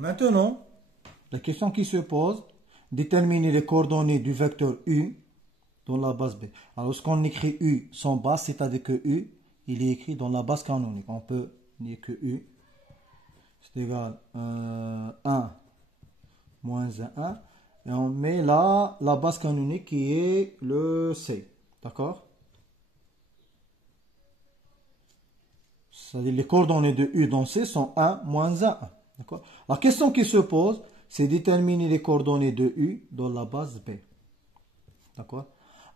Maintenant, la question qui se pose, déterminer les coordonnées du vecteur U dans la base B. Alors, lorsqu'on écrit U sans base, c'est-à-dire que U, il est écrit dans la base canonique. On peut dire que U, c'est égal à 1 moins 1. Et on met là la base canonique qui est le C. D'accord? C'est-à-dire les coordonnées de U dans C sont 1 moins 1. D'accord? La question qui se pose, c'est déterminer les coordonnées de U dans la base B. D'accord?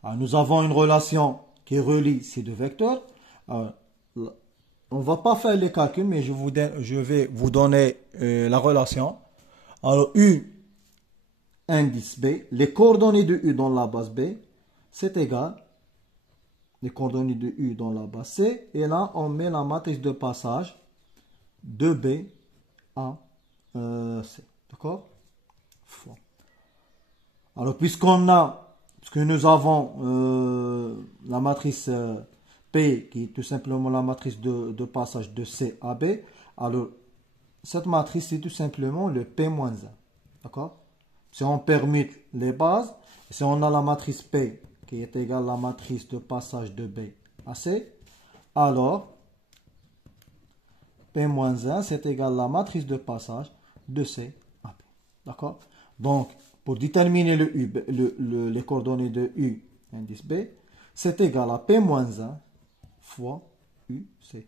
Alors, nous avons une relation qui relie ces deux vecteurs. Alors, on ne va pas faire les calculs, mais je vais vous donner la relation. Alors, U indice B, les coordonnées de U dans la base B, c'est égal les coordonnées de U dans la base C. Et là, on met la matrice de passage de B à C. D'accord? Alors, puisque nous avons la matrice P, qui est tout simplement la matrice de passage de C à B, alors cette matrice, c'est tout simplement le P-1. D'accord? Si on permute les bases, si on a la matrice P qui est égale à la matrice de passage de B à C, alors P-1 c'est égal à la matrice de passage de C à B. D'accord? Donc, pour déterminer les coordonnées de U indice B, c'est égal à P-1 fois UC.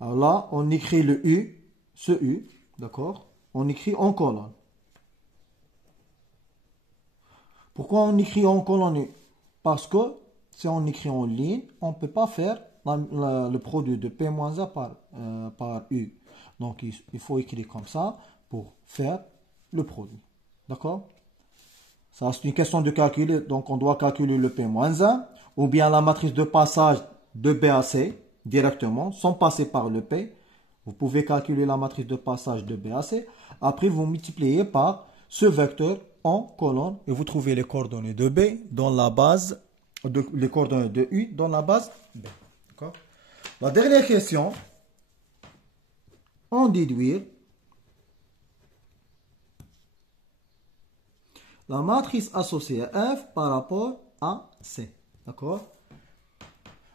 Alors là, on écrit le U, ce U, d'accord? On écrit en colonne. Pourquoi on écrit en colonne? Parce que si on écrit en ligne, on ne peut pas faire le produit de P-1 par U. Donc, il faut écrire comme ça pour faire le produit. D'accord? Ça, c'est une question de calcul. Donc, on doit calculer le P-1 ou bien la matrice de passage de B à C directement, sans passer par le P. Vous pouvez calculer la matrice de passage de B à C. Après, vous multipliez par ce vecteur en colonne et vous trouvez les coordonnées de B dans la base, les coordonnées de U dans la base B. D'accord? La dernière question, en déduire la matrice associée à F par rapport à C. D'accord?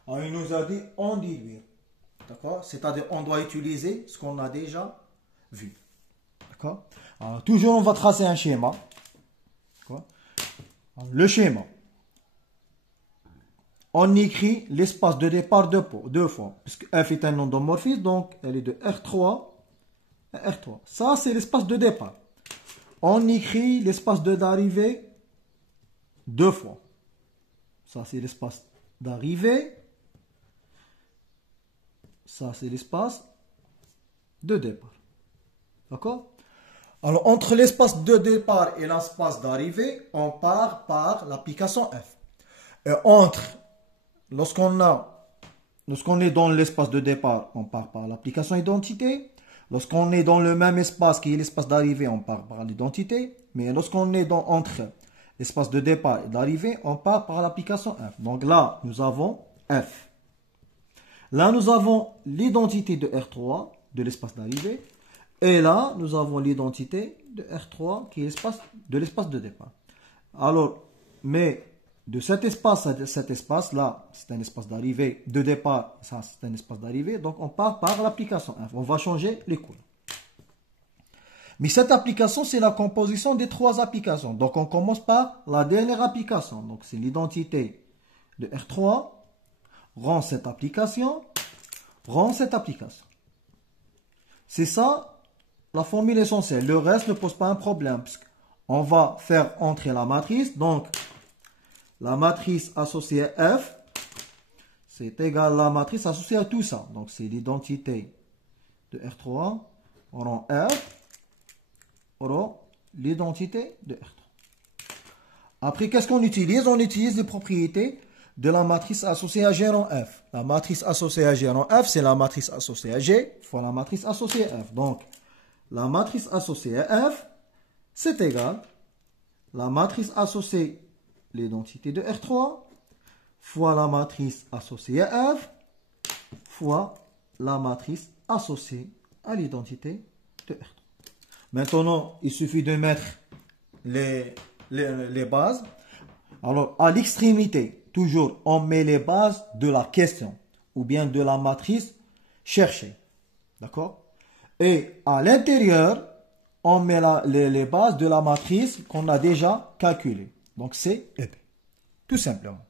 Alors, il nous a dit en déduire. D'accord? C'est-à-dire on doit utiliser ce qu'on a déjà vu. D'accord? Alors, toujours, on va tracer un schéma. Le schéma. On écrit l'espace de départ deux fois. Puisque F est un endomorphisme, donc elle est de R3 à R3. Ça, c'est l'espace de départ. On écrit l'espace d'arrivée deux fois. Ça, c'est l'espace d'arrivée. Ça, c'est l'espace de départ. D'accord? Alors, entre l'espace de départ et l'espace d'arrivée, on part par l'application F. Et lorsqu'on est dans l'espace de départ, on part par l'application identité. Lorsqu'on est dans le même espace qui est l'espace d'arrivée, on part par l'identité. Mais lorsqu'on est entre l'espace de départ et d'arrivée, on part par l'application F. Donc là, nous avons F. Là, nous avons l'identité de R3, de l'espace d'arrivée. Et là, nous avons l'identité de R3 qui est de l'espace de départ. Alors, mais de cet espace à cet espace-là, c'est un espace d'arrivée. De départ, ça, c'est un espace d'arrivée. Donc, on part par l'application F. On va changer les couleurs. Mais cette application, c'est la composition des trois applications. Donc, on commence par la dernière application. Donc, c'est l'identité de R3 rend cette application, rend cette application. C'est ça la formule essentielle. Le reste ne pose pas un problème. On va faire entrer la matrice. Donc, la matrice associée à F, c'est égal à la matrice associée à tout ça. Donc, c'est l'identité de R3 rend F rend l'identité de R3. Après, qu'est-ce qu'on utilise? On utilise les propriétés de la matrice associée à G rond F. La matrice associée à G rond F, c'est la matrice associée à G fois la matrice associée à F. Donc, la matrice associée à F, c'est égal la matrice associée à l'identité de R3 fois la matrice associée à F fois la matrice associée à l'identité de R3. Maintenant, il suffit de mettre les bases. Alors, à l'extrémité, toujours, on met les bases de la question ou bien de la matrice cherchée. D'accord? Et à l'intérieur, on met les bases de la matrice qu'on a déjà calculée. Donc, C et B. Tout simplement.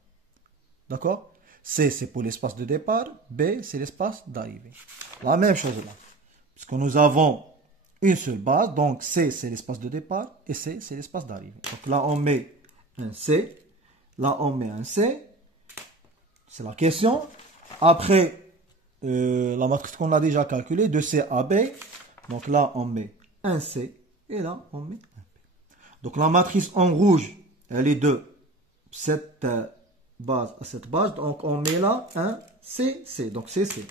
D'accord? C, c'est pour l'espace de départ. B, c'est l'espace d'arrivée. La même chose là. Puisque nous avons une seule base. Donc, C, c'est l'espace de départ. Et C, c'est l'espace d'arrivée. Donc là, on met un C. Là, on met un C. C'est la question. Après, la matrice qu'on a déjà calculée, de C à B. Donc là, on met un C. Et là, on met un B. Donc la matrice en rouge, elle est de cette base à cette base. Donc on met là un C, C. Donc c'est C.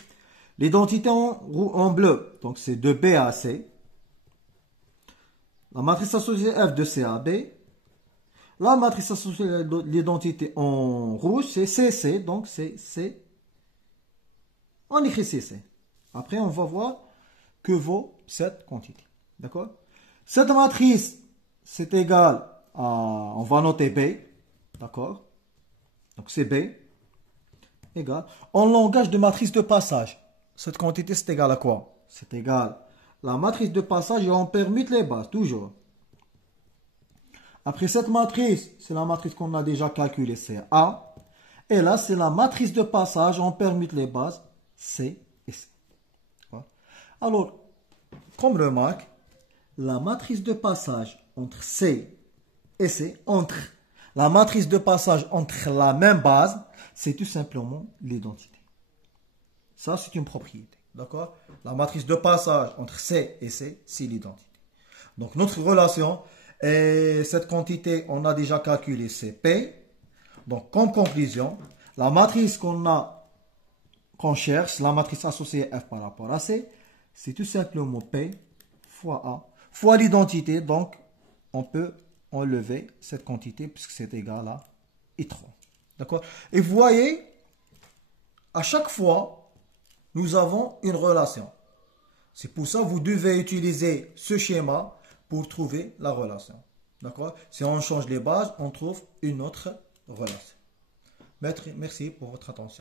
L'identité en bleu, donc c'est de B à C. La matrice associée F de C à B. La matrice associée à l'identité en rouge, c'est CC. Donc c'est C. On écrit CC. Après, on va voir que vaut cette quantité. D'accord? Cette matrice, c'est égal à... On va noter B. D'accord? Donc c'est B. Égal. En langage de matrice de passage, cette quantité, c'est égal à quoi? C'est égal à la matrice de passage et on permute les bases, toujours. Après cette matrice, c'est la matrice qu'on a déjà calculée, c'est A. Et là, c'est la matrice de passage, on permute les bases, C et C. Alors, comme remarque, la matrice de passage entre C et C, la matrice de passage entre la même base, c'est tout simplement l'identité. Ça, c'est une propriété. D'accord? La matrice de passage entre C et C, c'est l'identité. Donc, notre relation, et cette quantité, on a déjà calculé, c'est P. Donc, comme conclusion, la matrice qu'on cherche, la matrice associée F par rapport à C, c'est tout simplement P fois A fois l'identité. Donc, on peut enlever cette quantité puisque c'est égal à I3. D'accord? Et vous voyez, à chaque fois, nous avons une relation. C'est pour ça que vous devez utiliser ce schéma pour trouver la relation. D'accord? Si on change les bases, on trouve une autre relation. Merci pour votre attention.